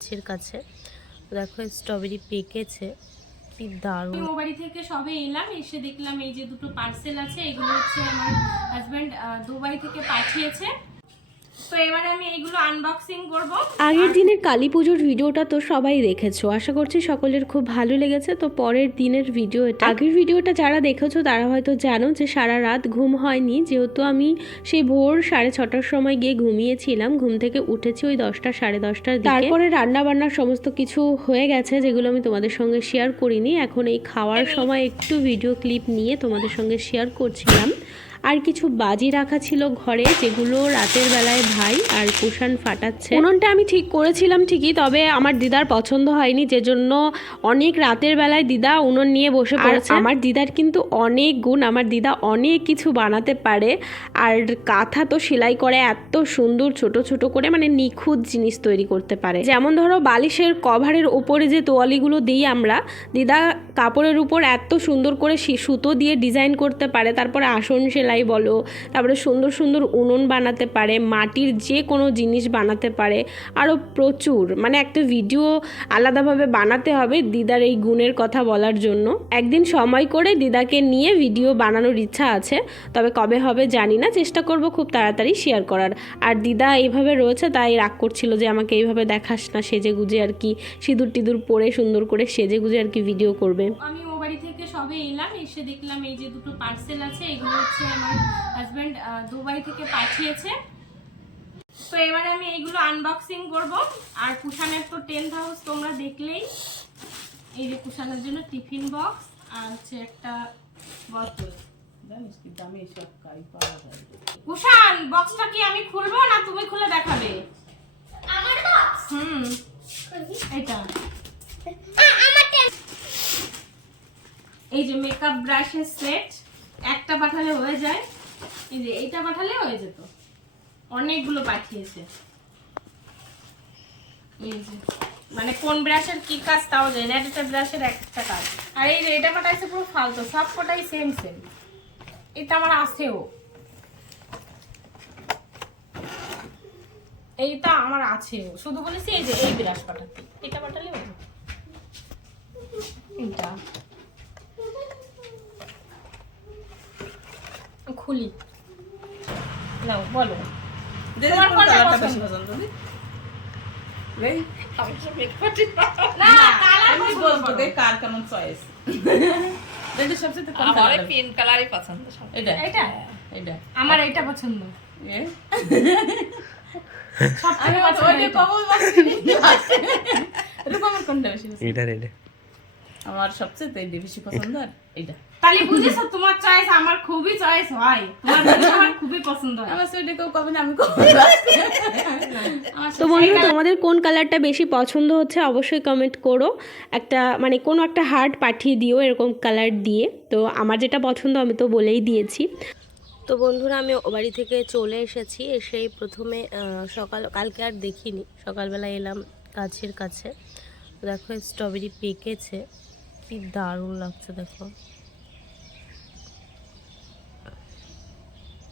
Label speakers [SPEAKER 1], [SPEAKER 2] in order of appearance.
[SPEAKER 1] গাছের কাছে। দেখো স্ট্রবেরি পেকেছে। কি দারুণ।
[SPEAKER 2] ও বাড়ি থেকে সবে এলাম, এসে দেখলাম এই যে দুটো পার্সেল আছে, এগুলো হচ্ছে আমার হাজব্যান্ড দুবাই থেকে পাঠিয়েছে। তো এবারে আমি এইগুলো আনবক্সিং করব।
[SPEAKER 1] আগের দিনের কালী পুজোর ভিডিওটা তো সবাই দেখেছ। আশা করছি সকলের খুব ভালো লেগেছে। তো পরের দিনের ভিডিও এটা। আগের ভিডিওটা যারা দেখেছ তারা হয়তো জানো যে সারা রাত ঘুম হয়নি। যেহেতু আমি সেই ভোর সাড়ে ছটার সময় গিয়ে ঘুমিয়েছিলাম। ঘুম থেকে উঠেছি ওই দশটা সাড়ে দশটার তারপরে রান্না বান্নার সমস্ত কিছু হয়ে গেছে যেগুলো আমি তোমাদের সঙ্গে শেয়ার করিনি। এখন এই খাওয়ার সময় একটু ভিডিও ক্লিপ নিয়ে তোমাদের সঙ্গে শেয়ার করছিলাম। আর কিছু বাজি রাখা ছিল ঘরে যেগুলো রাতের বেলায় ভাই আর কুষাণ ফাটাচ্ছে। উনুনটা আমি ঠিক করেছিলাম ঠিকই তবে আমার দিদার পছন্দ হয়নি যে জন্য অনেক রাতের বেলায় দিদা উনুন নিয়ে বসে পড়েছে। আমার দিদার কিন্তু অনেক গুণ আমার দিদা অনেক কিছু বানাতে পারে। আর কাঁথা তো সেলাই করে এত সুন্দর ছোট ছোট করে মানে নিখুঁত জিনিস তৈরি করতে পারে। যেমন ধরো বালিশের কভারের উপরে যে তোয়ালিগুলো দিই আমরা দিদা কাপড়ের উপর এত সুন্দর করে সুতো দিয়ে ডিজাইন করতে পারে, তারপরে আসন সেলাই বলো, তারপরে সুন্দর সুন্দর উনুন বানাতে পারে, মাটির যে কোনো জিনিস বানাতে পারে আরও প্রচুর। মানে একটা ভিডিও আলাদাভাবে বানাতে হবে দিদার এই গুণের কথা বলার জন্য। একদিন সময় করে দিদাকে নিয়ে ভিডিও বানানোর ইচ্ছা আছে, তবে কবে হবে জানি না, চেষ্টা করব খুব তাড়াতাড়ি শেয়ার করার। আর দিদা এইভাবে রয়েছে, তাই রাগ করছিল যে আমাকে এইভাবে দেখাস না সেজে গুজে আর কি, সিঁদুর টিঁদুর পরে সুন্দর করে সেজে গুজে আর কি ভিডিও করবে।
[SPEAKER 2] আমি ও বাড়ি থেকে সবে এলাম এসে দেখলাম এই যে দুটো পার্সেল আছে এগুলো হচ্ছে আমার হাজব্যান্ড দুবাই থেকে পাঠিয়েছে। তো এবারে আমি এইগুলো আনবক্সিং করব। আর কুষানের তো টেন্ট হাউস তোমরা দেখলেই। এই যে কুষানের জন্য টিফিন বক্স আর হচ্ছে একটা বোতল
[SPEAKER 3] জানিস কি দামে সব কাই পাওয়া যায়।
[SPEAKER 2] কুষান বক্সটা কি আমি খুলবো না তুমি খুলে দেখাবে?
[SPEAKER 4] আমার বক্স
[SPEAKER 2] হুম এটা এই যে মেকআপ ব্রাশের সেট একটা পাঠালে হয়ে যায়। এই যে এইটা পাঠালে হয়ে যেত। অনেকগুলো পাঠিয়েছে। মানে কোন ব্রাশের কি কাজ তাও যায় না, একটা ব্রাশের একটা কাজ। আর এই যে এটা পাঠাইছে পুরো ফালতু, সব কটাই সেম সেম এটা আমার আছেও। এইটা আমার আছে শুধু বলেছি এই যে এই ব্রাশ পাঠাতে। এটা পাঠালে। এইটা। খুলি। নাও বলো। তোমার কোনটা পছন্দ? না।
[SPEAKER 3] আমি বলব কার। কেমন চয়েস দিদি সবচেয়ে কোন
[SPEAKER 5] আমার পিঙ্ক কালারই পছন্দ
[SPEAKER 3] এটা?
[SPEAKER 2] এটা?
[SPEAKER 3] এটা।
[SPEAKER 2] আমার এইটা পছন্দ।
[SPEAKER 3] এ?
[SPEAKER 2] সব
[SPEAKER 3] আমি ওই কবল বাসি।
[SPEAKER 2] রূপমের কোনটা বেশি
[SPEAKER 6] এটা এটা।
[SPEAKER 3] আমার সবচেয়ে বেশি পছন্দ আর এটা
[SPEAKER 2] তাহলে বুঝেছ তোমার চয়েস আমার খুবই চয়েস হয়। তোমার আমার খুবই পছন্দ হয়।
[SPEAKER 3] আমার সেটা কেউ কবে না আমি
[SPEAKER 1] তো বন্ধুরা তোমাদের কোন কালারটা বেশি পছন্দ হচ্ছে অবশ্যই কমেন্ট করো। একটা মানে কোনো একটা হার্ট পাঠিয়ে দিও এরকম কালার দিয়ে। তো আমার যেটা পছন্দ আমি তো বলেই দিয়েছি। তো বন্ধুরা আমি ও বাড়ি থেকে চলে এসেছি। এসেই প্রথমে সকাল কালকে আর দেখিনি। সকালবেলা এলাম গাছের কাছে। দেখো স্ট্রবেরি পেকেছে। কি দারুণ লাগছে দেখো।